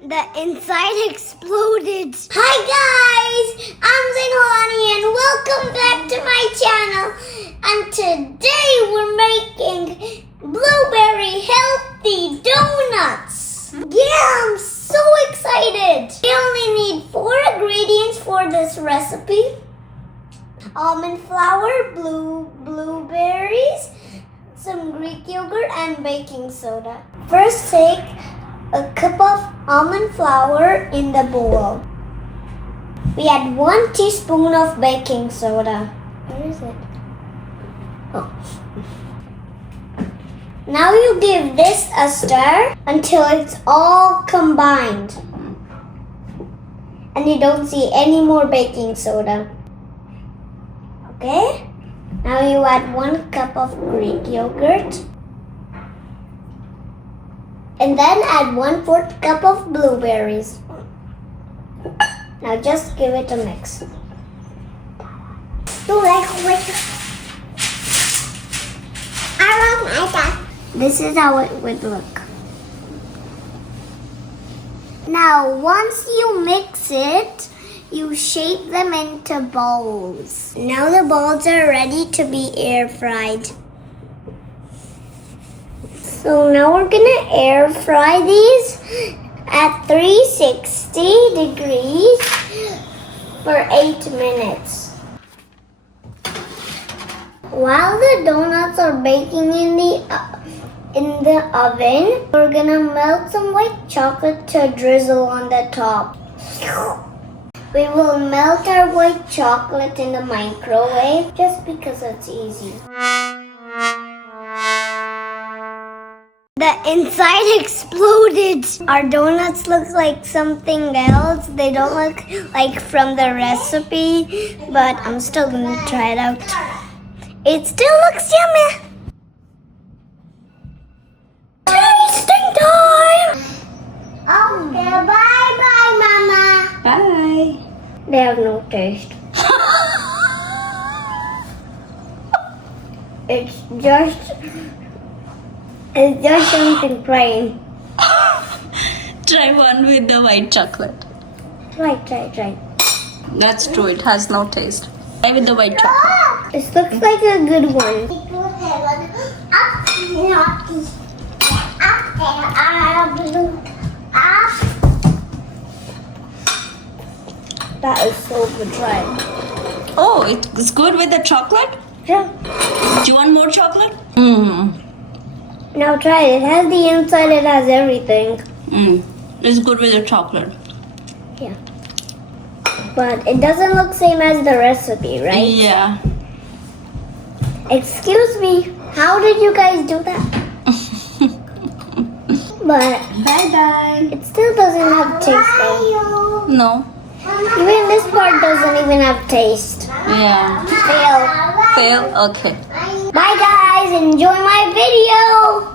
The inside exploded. Hi guys, I'm Zainolani and welcome back to my channel. And today we're making blueberry healthy donuts. Yeah, I'm so excited. We only need 4 ingredients for this recipe. Almond flour, blueberries, some Greek yogurt and baking soda. First take a cup of almond flour in the bowl. We add 1 teaspoon of baking soda. Where is it? Oh. Now you give this a stir until it's all combined. And you don't see any more baking soda. Okay? Now you add 1 cup of Greek yogurt. And then add 1/4 cup of blueberries. Now just give it a mix. This is how it would look. Now once you mix it, you shape them into balls. Now the balls are ready to be air fried. So now we're gonna air fry these at 360 degrees for 8 minutes. While the donuts are baking in the oven, we're gonna melt some white chocolate to drizzle on the top. We will melt our white chocolate in the microwave just because it's easy. The inside exploded. Our donuts look like something else. They don't look like from the recipe, but I'm still gonna try it out. It still looks yummy. Tasting time! Okay, bye-bye, Mama. Bye. They have no taste. It's just something plain. Try one with the white chocolate. Try. That's true, it has no taste. Try with the white chocolate. This looks like a good one. That is so good. Try it. Oh, it's good with the chocolate? Yeah. Do you want more chocolate? Now try it. It has the inside, it has everything. It's good with the chocolate. Yeah. But it doesn't look same as the recipe, right? Yeah. Excuse me. How did you guys do that? But Bye-bye. it still doesn't have taste though. No. Even this part doesn't even have taste. Yeah. Fail. Fail? Okay. Bye guys. Enjoy my video.